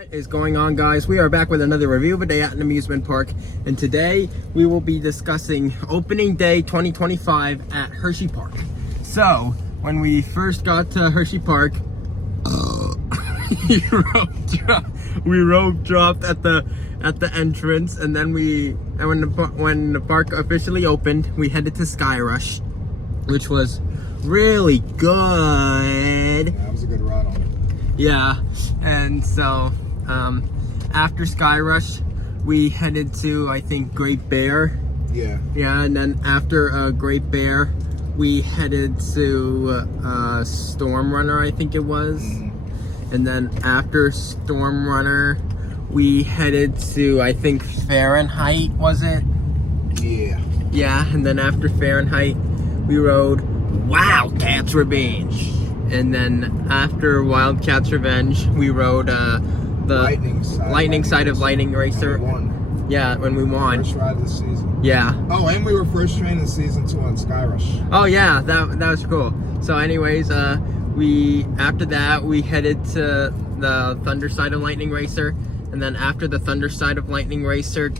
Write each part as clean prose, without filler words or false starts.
What is going on, guys? We are back with another review of a day at an amusement park, and today we will be discussing opening day 2025 at Hersheypark. So when we first got to Hersheypark, we rope dropped at the entrance, and then when the park officially opened, we headed to Sky Rush, which was really good. Yeah, that was a good ride on it. Yeah, and so after Sky Rush, we headed to, I think, Great Bear. Yeah. Yeah, and then after Great Bear, we headed to Storm Runner, I think it was. Mm-hmm. And then after Storm Runner, we headed to, I think, Fahrenheit, was it? Yeah. Yeah, and then after Fahrenheit, we rode Wildcats Revenge. And then after Wildcats Revenge, we rode the lightning side of Lightning Racer. When yeah, when we won. First ride of the season. Yeah. Oh, and we were first trained in season 2 on Sky Rush. Oh yeah, that was cool. So anyways, after that we headed to the Thunder side of Lightning Racer, and then after the Thunder side of Lightning Racer,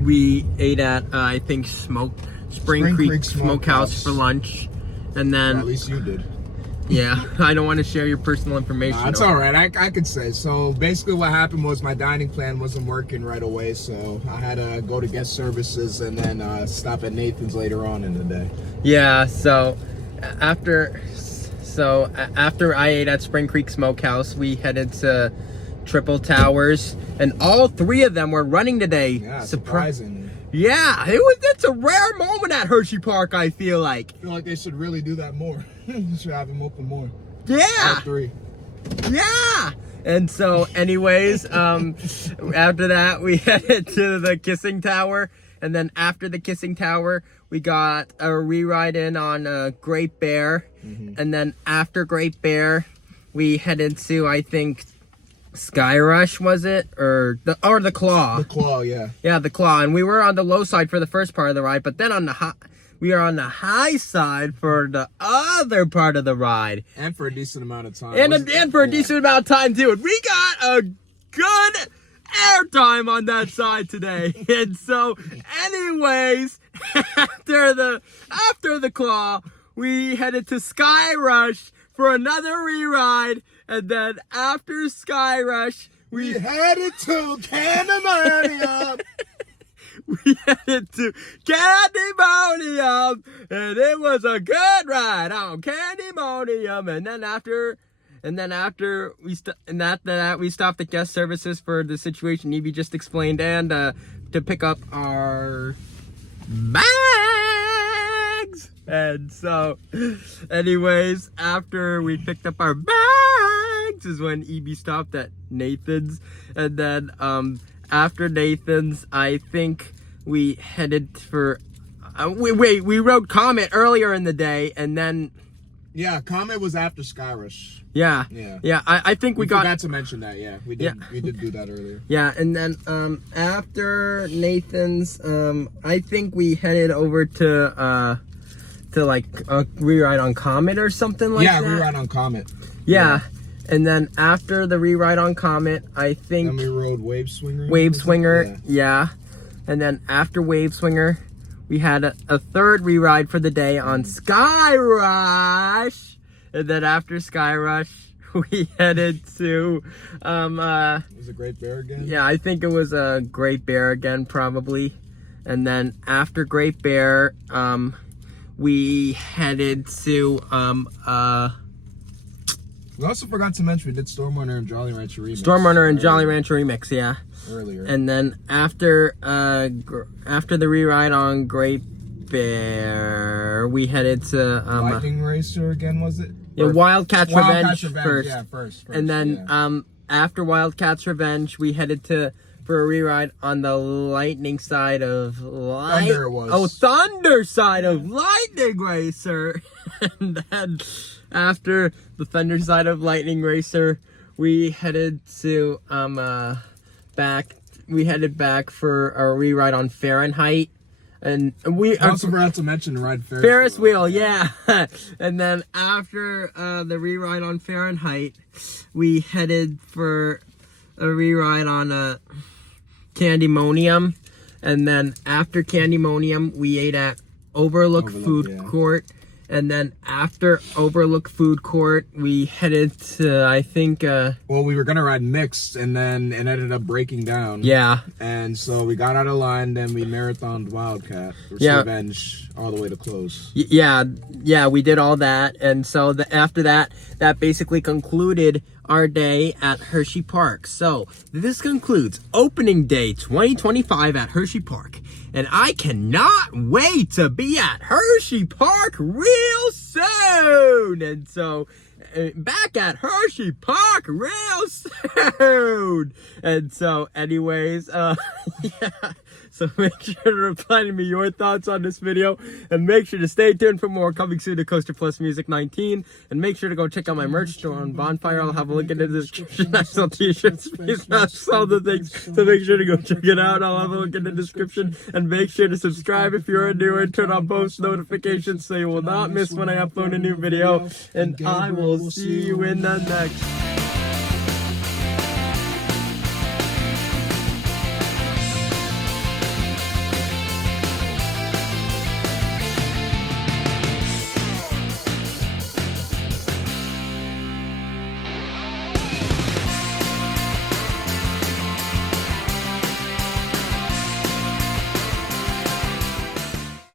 we ate at I think Spring Creek Smokehouse for lunch, and then at least you did. Yeah, I don't want to share your personal information. It's all right. I could say. So basically what happened was my dining plan wasn't working right away, so I had to go to guest services and then stop at Nathan's later on in the day. Yeah, so after I ate at Spring Creek Smokehouse, we headed to Triple Towers, and all three of them were running today. Yeah, surprising. Yeah, it's a rare moment at Hersheypark, I feel like. I feel like they should really do that more. Should have them open more. Yeah. All three. Yeah. And so anyways, after that we headed to the Kissing Tower, and then after the Kissing Tower we got a re-ride in on Great Bear. Mm-hmm. And then after Great Bear we headed to, I think, Sky Rush, was it? Or the Claw? The Claw, yeah. Yeah, the Claw. And we were on the low side for the first part of the ride, but then we are on the high side for the other part of the ride. And for a decent amount of time. And for a decent amount of time, too. And we got a good airtime on that side today. And so, anyways, after the Claw, we headed to Sky Rush for another re-ride. And then after Sky Rush, we headed to Candymonium. We headed to Candymonium, and it was a good ride on Candymonium. And then after we stopped at guest services for the situation Evie just explained, and to pick up our bags. And so, anyways, after we picked up our bags is when Evie stopped at Nathan's, and then after Nathan's, I think we headed for we rode Comet earlier in the day, and then Comet was after Sky Rush. Yeah. I think we forgot to mention that. Yeah, we did. Yeah. We did do that earlier. Yeah, and then after Nathan's, I think we headed over to like a re-ride on Comet or something like that. Yeah, re-ride on Comet. Yeah. And then after the re-ride on Comet, I think... Then we rode Wave Swinger. Wave Swinger, yeah. And then after Wave Swinger, we had a third re-ride for the day on Sky Rush. And then after Sky Rush, we headed to... was it Great Bear again? Yeah, I think it was a Great Bear again, probably. And then after Great Bear, we headed to... We also forgot to mention we did Storm Runner and Jolly Rancher Remix. Storm Runner and Jolly Rancher Remix, yeah. Earlier. And then after the re-ride on Great Bear, we headed to Lightning Racer again, was it? Yeah, Wildcats Revenge first. Yeah, first. And then after Wildcats Revenge, we headed for a re-ride on the Lightning side of Thunder it was. Oh, Thunder side of Lightning Racer. And then after the Thunder side of Lightning Racer, we headed to back for a re-ride on Fahrenheit. And we also forgot to mention the ride Ferris wheel, yeah. And then after the re-ride on Fahrenheit, we headed for re-ride on Candymonium, and then after Candymonium, we ate at Overlook Food Court. And then after Overlook Food Court, we headed to, I think... well, we were going to ride mixed, and then it ended up breaking down. Yeah. And so we got out of line, then we marathoned Wildcat, Revenge, all the way to close. Yeah, we did all that. And so after that, that basically concluded our day at Hersheypark. So this concludes opening day 2025 at Hersheypark. And I cannot wait to be at Hersheypark real soon. And so back at Hersheypark real soon. And so anyways, yeah. So make sure to reply to me your thoughts on this video, and make sure to stay tuned for more coming soon to Coaster Plus Music 19. And make sure to go check out my merch store on Bonfire. I'll have a link in the description. I sell t-shirts, face all the things. So make sure to go check it out. I'll have a link in the description. And make sure to subscribe if you're new and turn on post notifications so you will not miss when I upload a new video. And I will see you in the next